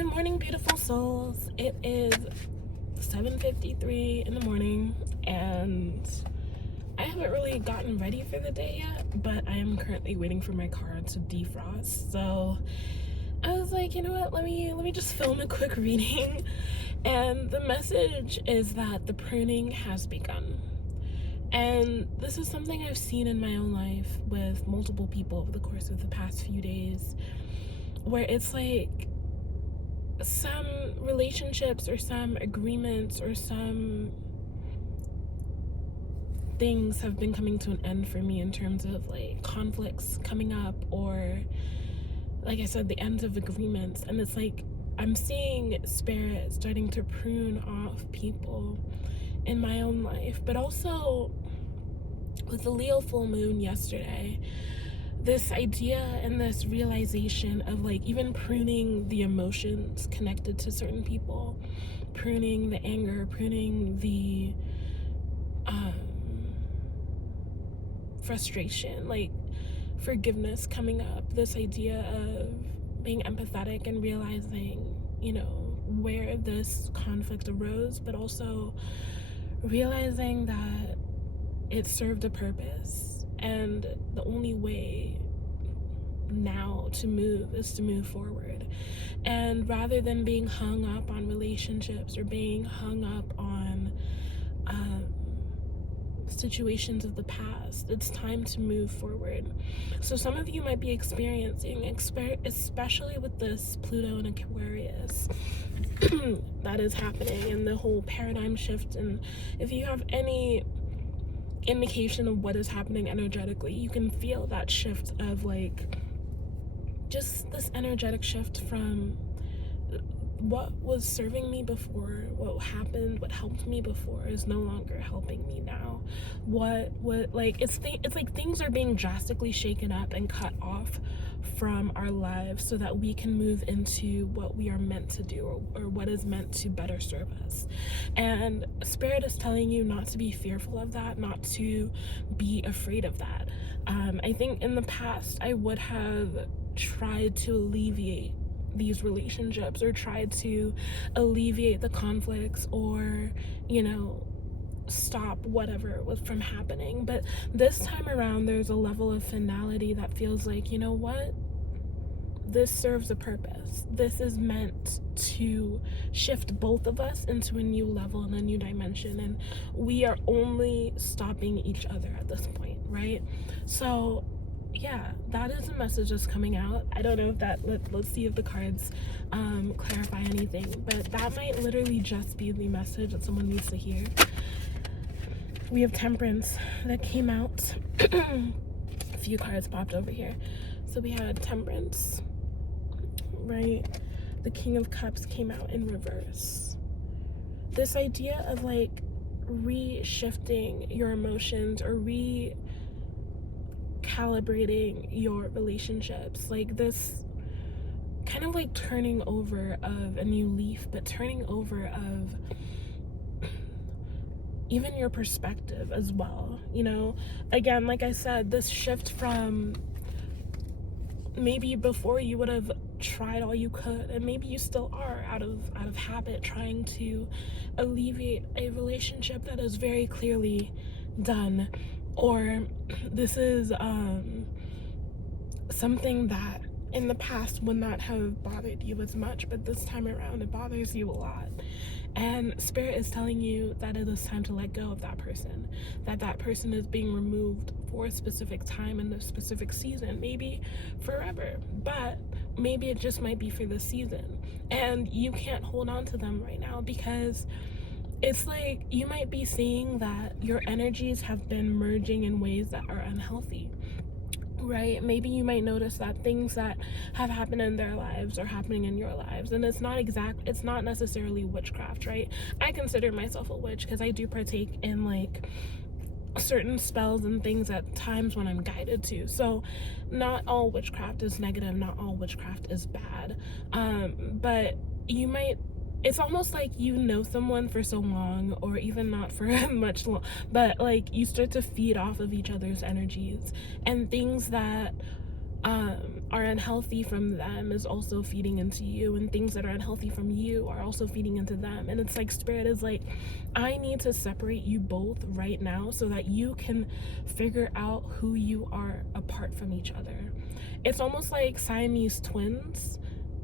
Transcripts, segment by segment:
Good morning, beautiful souls. It is 7:53 in the morning, and I haven't really gotten ready for the day yet, but I am currently waiting for my car to defrost. So I was like, you know what, let me just film a quick reading. And the message is that the pruning has begun. And this is something I've seen in my own life with multiple people over the course of the past few days, where it's like some relationships or some agreements or some things have been coming to an end for me in terms of like conflicts coming up, or like I said, the end of agreements. And it's like I'm seeing spirit starting to prune off people in my own life. But also with the Leo full moon yesterday, this idea and this realization of like even pruning the emotions connected to certain people, pruning the anger, pruning the frustration, like forgiveness coming up, this idea of being empathetic and realizing, you know, where this conflict arose, but also realizing that it served a purpose, and the only way now to move is to move forward. And rather than being hung up on relationships or being hung up on situations of the past, it's time to move forward. So some of you might be experiencing, especially with this Pluto and Aquarius that is happening, and the whole paradigm shift. And if you have any indication of what is happening energetically, you can feel that shift of like just this energetic shift from what was serving me before, what happened, what helped me before is no longer helping me now. What like it's like things are being drastically shaken up and cut off from our lives so that we can move into what we are meant to do, or what is meant to better serve us. And Spirit is telling you not to be fearful of that, not to be afraid of that. I think in the past I would have tried to alleviate these relationships, or tried to alleviate the conflicts, or, you know, stop whatever was from happening. But this time around, there's a level of finality that feels like, you know what, this serves a purpose. This is meant to shift both of us into a new level and a new dimension, and we are only stopping each other at this point, right? So yeah, that is a message that's coming out. I don't know if that, let's see if the cards clarify anything, but that might literally just be the message that someone needs to hear. We have Temperance that came out. A few cards popped over here. So we had Temperance, right? The King of Cups came out in reverse. This idea of like re-shifting your emotions, or calibrating your relationships, like this kind of like turning over of a new leaf, but turning over of even your perspective as well. You know, again, like I said, this shift from maybe before you would have tried all you could, and maybe you still are out of habit, trying to alleviate a relationship that is very clearly done. Or this is something that in the past would not have bothered you as much, but this time around it bothers you a lot. And Spirit is telling you that it is time to let go of that person, that person is being removed for a specific time in a specific season, maybe forever, but maybe it just might be for this season. And you can't hold on to them right now, because it's like you might be seeing that your energies have been merging in ways that are unhealthy, right? Maybe you might notice that things that have happened in their lives are happening in your lives, and it's not necessarily witchcraft, right? I consider myself a witch because I do partake in like certain spells and things at times when I'm guided to. So not all witchcraft is negative, not all witchcraft is bad, but you might, it's almost like you know someone for so long, or even not for much long, but like you start to feed off of each other's energies, and things that are unhealthy from them is also feeding into you, and things that are unhealthy from you are also feeding into them. And it's like Spirit is like, I need to separate you both right now so that you can figure out who you are apart from each other. It's almost like Siamese twins.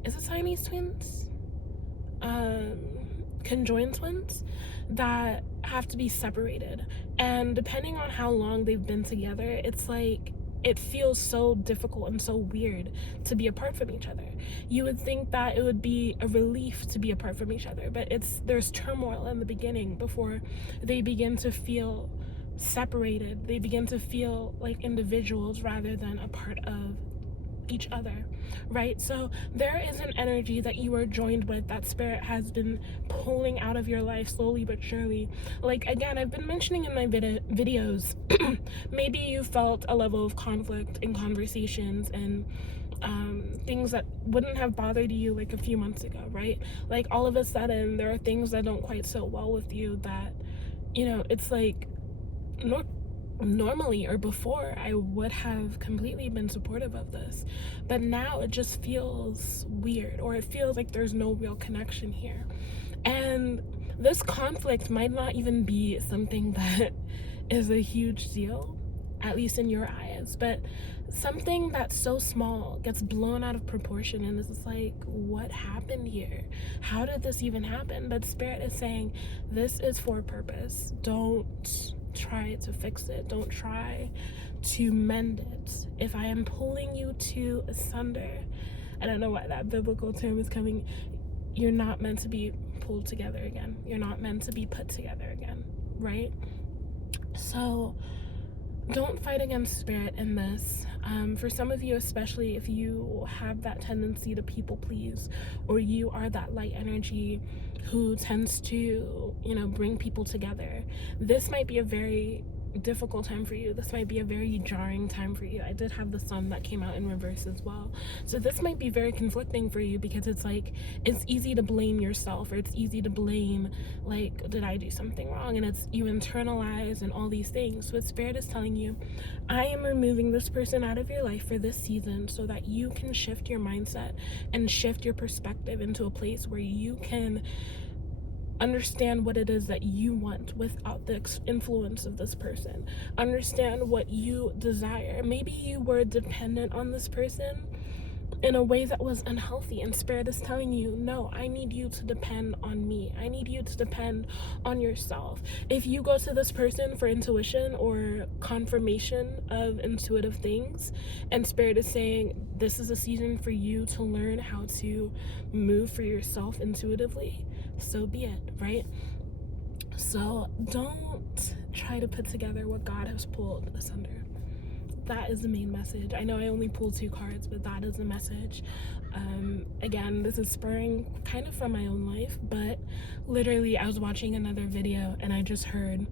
Is it Siamese twins? Conjoined twins that have to be separated. And depending on how long they've been together, it's like it feels so difficult and so weird to be apart from each other. You would think that it would be a relief to be apart from each other, but there's turmoil in the beginning before they begin to feel separated. They begin to feel like individuals rather than a part of each other, right? So there is an energy that you are joined with that Spirit has been pulling out of your life slowly but surely. Like, again, I've been mentioning in my videos, maybe you felt a level of conflict in conversations and things that wouldn't have bothered you like a few months ago, right? Like, all of a sudden there are things that don't quite sit well with you that, you know, it's like normally or before I would have completely been supportive of this, but now it just feels weird, or it feels like there's no real connection here. And this conflict might not even be something that is a huge deal, at least in your eyes, but something that's so small gets blown out of proportion, and it's like, what happened here? How did this even happen? But Spirit is saying this is for a purpose. Don't try to fix it. Don't try to mend it. If I am pulling you to asunder, I don't know why that biblical term is coming, you're not meant to be pulled together again. You're not meant to be put together again, right? So don't fight against Spirit in this. For some of you, especially if you have that tendency to people please, or you are that light energy who tends to, you know, bring people together, this might be a very difficult time for you. This might be a very jarring time for you. I did have the sun that came out in reverse as well, so this might be very conflicting for you, because it's like, it's easy to blame yourself, or it's easy to blame, like, did I do something wrong? And it's, you internalize and all these things. So Spirit is telling you, I am removing this person out of your life for this season so that you can shift your mindset and shift your perspective into a place where you can understand what it is that you want without the influence of this person. Understand what you desire. Maybe you were dependent on this person in a way that was unhealthy, and Spirit is telling you, no, I need you to depend on me. I need you to depend on yourself. If you go to this person for intuition or confirmation of intuitive things, and Spirit is saying this is a season for you to learn how to move for yourself intuitively, so be it, right? So don't try to put together what God has pulled asunder. That is the main message. I know I only pulled 2 cards, but that is the message. Again, this is spurring kind of from my own life, but literally I was watching another video and I just heard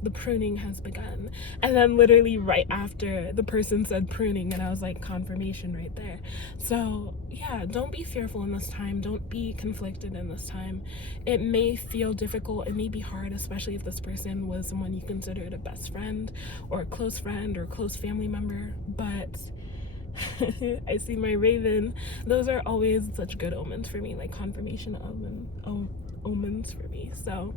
the pruning has begun, and then literally right after the person said pruning, and I was like, confirmation right there. So yeah, don't be fearful in this time. Don't be conflicted in this time. It may feel difficult, it may be hard, especially if this person was someone you considered a best friend or a close family member, but I see my raven. Those are always such good omens for me, like confirmation omens for me. So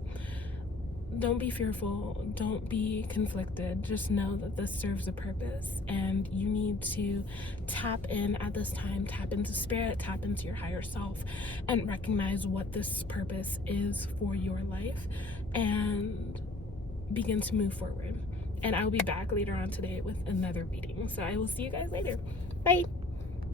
don't be fearful, don't be conflicted. Just know that this serves a purpose, and you need to tap in at this time, tap into Spirit, tap into your higher self, and recognize what this purpose is for your life, and begin to move forward. And I will be back later on today with another reading. So I will see you guys later. Bye.